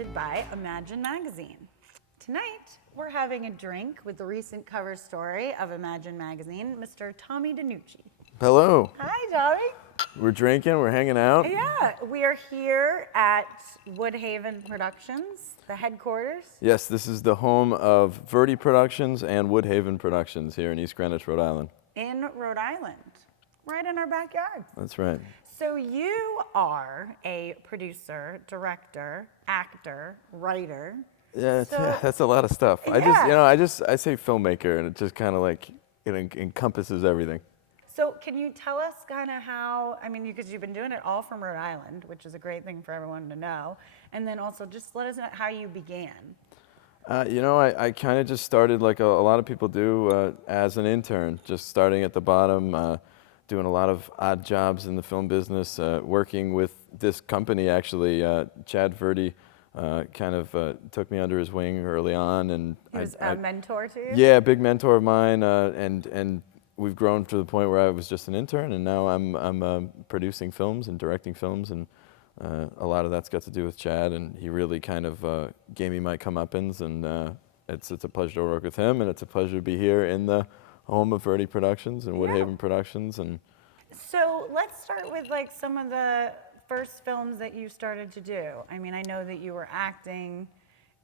presented by Imagine Magazine. Tonight, we're having a drink with the recent cover story of Imagine Magazine, Mr. Tommy DeNucci. Hello. Hi, Tommy. We're drinking, we're hanging out. Yeah, we are here at Woodhaven Productions, the headquarters. Yes, this is the home of Verdi Productions and Woodhaven Productions here in East Greenwich, Rhode Island. In Rhode Island, right in our backyard. That's right. So you are a producer, director, actor, writer. Yeah, that's a lot of stuff. Yeah. I say filmmaker, and it just kind of like, it encompasses everything. So can you tell us kind of how, because you've been doing it all from Rhode Island, which is a great thing for everyone to know, and then also just let us know how you began. I kind of just started like a lot of people do as an intern, just starting at the bottom, doing a lot of odd jobs in the film business, working with this company actually. Chad Verdi kind of took me under his wing early on. And He was a mentor to you? Yeah, a big mentor of mine, and we've grown to the point where I was just an intern, and now I'm producing films and directing films, and a lot of that's got to do with Chad, and he really kind of gave me my comeuppance, and it's a pleasure to work with him, and it's a pleasure to be here in the home of Verdi Productions and Woodhaven Productions. And so let's start with like some of the first films that you started to do. I know that you were acting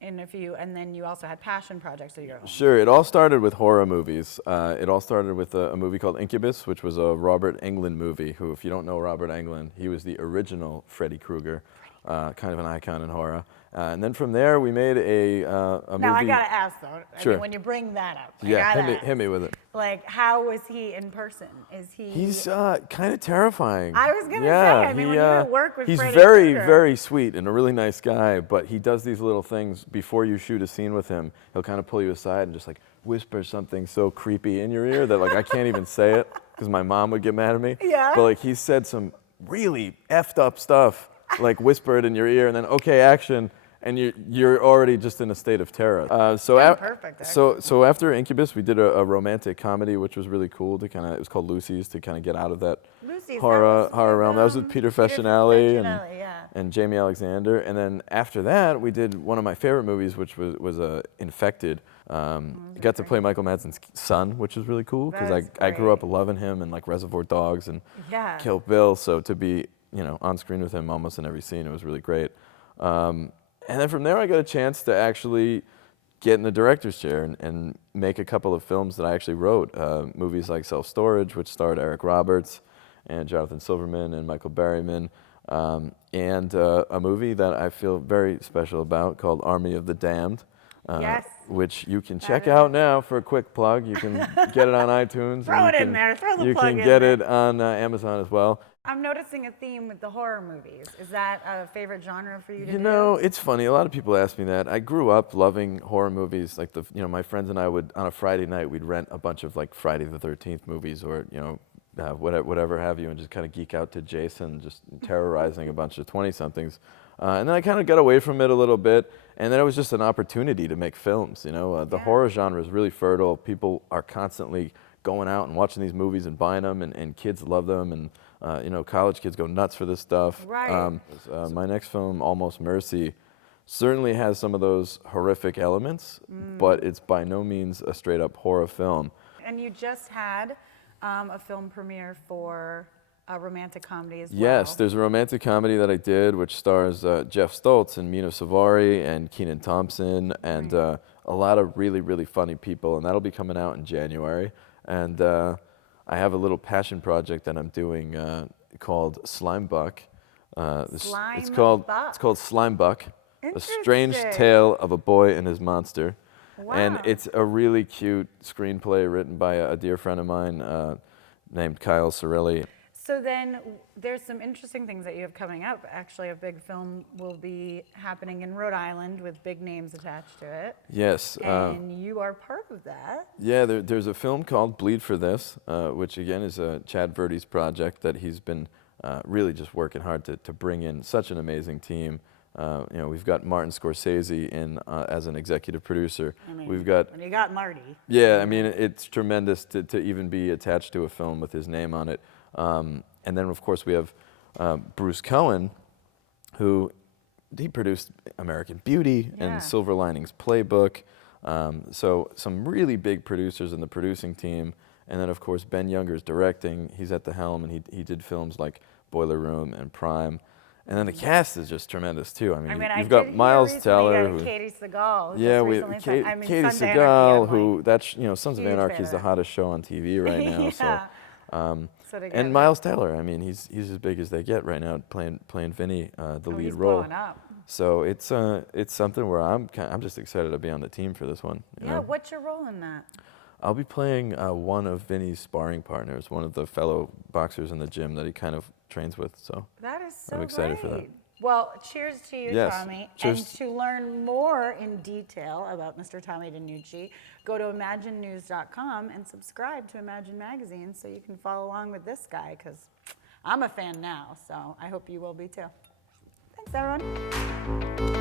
in a few, and then you also had passion projects of your own. Sure, it all started with horror movies. It all started with a movie called Incubus, which was a Robert Englund movie, who, if you don't know Robert Englund, he was the original Freddy Krueger, kind of an icon in horror. And then from there, we made a movie. Now, I gotta ask though, Sure. When you bring that up, Hit me with it. Like, how was he in person? Is he? He's kind of terrifying. I was gonna say, when you work with he's Freddy very, Krueger. very sweet and a really nice guy, but he does these little things before you shoot a scene with him. He'll kind of pull you aside and just like whisper something so creepy in your ear that like I can't even say it because my mom would get mad at me. Yeah. But like he said some really effed up stuff, like whisper it in your ear and then okay, action. And you're already just in a state of terror. Perfect. So after Incubus, we did a romantic comedy, which was really cool to it was called Lucy's, to kind of get out of that horror realm. That was with Peter Facinelli and Jamie Alexander. And then after that, we did one of my favorite movies, which was Infected. Got to play Michael Madsen's son, which was really cool because I grew up loving him and like Reservoir Dogs and Kill Bill. So to be on screen with him almost in every scene, it was really great. And then from there, I got a chance to actually get in the director's chair and make a couple of films that I actually wrote. Movies like Self-Storage, which starred Eric Roberts and Jonathan Silverman and Michael Berryman, and a movie that I feel very special about called Army of the Damned, which you can check out now for a quick plug. You can get it on iTunes. Throw it in there. Throw the plug in there. You can get it on Amazon as well. I'm noticing a theme with the horror movies. Is that a favorite genre for you to do? It's funny. A lot of people ask me that. I grew up loving horror movies. Like my friends and I would, on a Friday night, we'd rent a bunch of like Friday the 13th movies or, whatever have you, and just kind of geek out to Jason, just terrorizing a bunch of 20-somethings. And then I kind of got away from it a little bit, and then it was just an opportunity to make films. The horror genre is really fertile. People are constantly going out and watching these movies and buying them, and kids love them, and college kids go nuts for this stuff. Right. My next film, Almost Mercy, certainly has some of those horrific elements, but it's by no means a straight-up horror film. And you just had a film premiere for a romantic comedy as well. Yes, there's a romantic comedy that I did, which stars Jeff Stoltz and Mina Savari and Kenan Thompson and a lot of really, really funny people, and that'll be coming out in January. And I have a little passion project that I'm doing called Slime Buck. It's called Slime Buck, A Strange Tale of a Boy and His Monster. Wow. And it's a really cute screenplay written by a dear friend of mine named Kyle Cirilli. So then there's some interesting things that you have coming up. Actually, a big film will be happening in Rhode Island with big names attached to it. Yes. And you are part of that. Yeah, there's a film called Bleed for This, which again is Chad Verdi's project that he's been really just working hard to bring in such an amazing team. We've got Martin Scorsese in as an executive producer. We've got when you got Marty. Yeah, it's tremendous to even be attached to a film with his name on it. And then, of course, we have Bruce Cohen, who he produced American Beauty and Silver Linings Playbook. So some really big producers in the producing team. And then, of course, Ben Younger's directing. He's at the helm, and he did films like Boiler Room and Prime. And then the cast is just tremendous, too. I mean, you've got Miles Teller. Who, Katie Seagal. Yeah, Katie Seagal, who, Sons of Anarchy is the hottest show on TV right now. So, and Miles Teller, I mean, he's as big as they get right now, playing Vinny, the lead role. Blowing up. So it's something where I'm just excited to be on the team for this one. You know? What's your role in that? I'll be playing one of Vinny's sparring partners, one of the fellow boxers in the gym that he kind of trains with. So that is so I'm excited great. for that. Well, cheers to you, Yes. Tommy. Cheers. And to learn more in detail about Mr. Tommy DeNucci, go to imaginenews.com and subscribe to Imagine Magazine so you can follow along with this guy, because I'm a fan now, so I hope you will be too. Thanks, everyone.